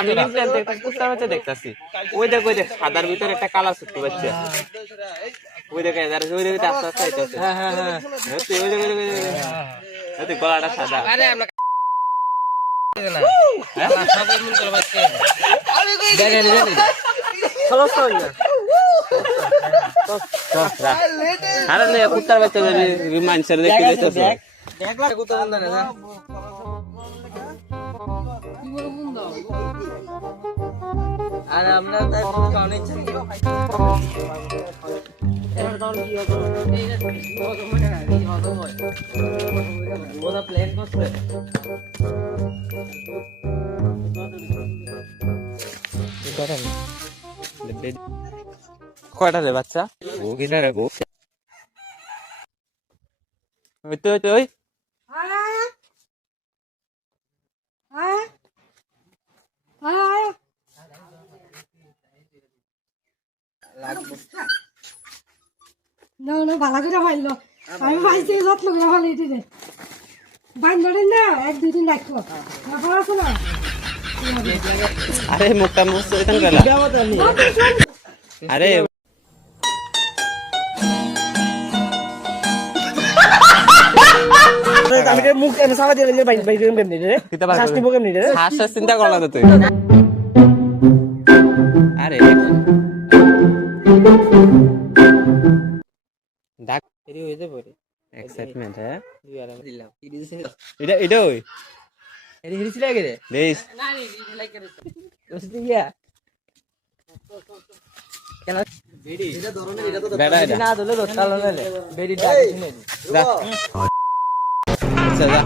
আমি রিপ্লেতে একটা কুত্তার বাচ্চা দেখতাছি। ওই দেখ সাদার ভিতরে একটা কালা ছোট্ট বাচ্চা। ওই দেখে ওই দেখে আস্তে আস্তে আইতাছে। হ্যাঁ ওই দেখে গলাটা সাদা। আরে আমরা সব এমন করে বাচ্চা। দেখেন আরে নে কুত্তার বাচ্চা মানুষের দেখতে যাইতেছে। দেখলা কুত্তা বন্ধ না আর আমরা তাই কারণে চাই এর দাও কি হবে এই যে বড় মনে না এই হতো হয় ওটা প্ল্যান করছে কয়টা রে বাচ্চা ও কিনা রে গো ওই তো ওই না ভালো করে পাইলো আমি পাইছি যত্ন করে ভালো এটি রে বান্ধরে না এক দুই দিন রাখবো ব্যাপার আছে না আরে মুখটা মুছতে এখান গেলা আরে আমি মুখ এনে সারা দিয়ে বাইরে বাইরে কেমনে রে শাস্তি মুখ কেমনে রে হাসা চিন্তা করলা তো তুই আরে ডাক এরি হইতে পারে এক্সাইটমেন্ট হ্যাঁ দিলাম এটা ওই এরি হিরিছিল আগে রে দেশ না রে লাইক করে ওসতি গিয়া কেন বেডি এটা ধরনে এটা তো বেডা না ধরলে দশটা ললে বেডি ডাক শুনে যা আচ্ছা যা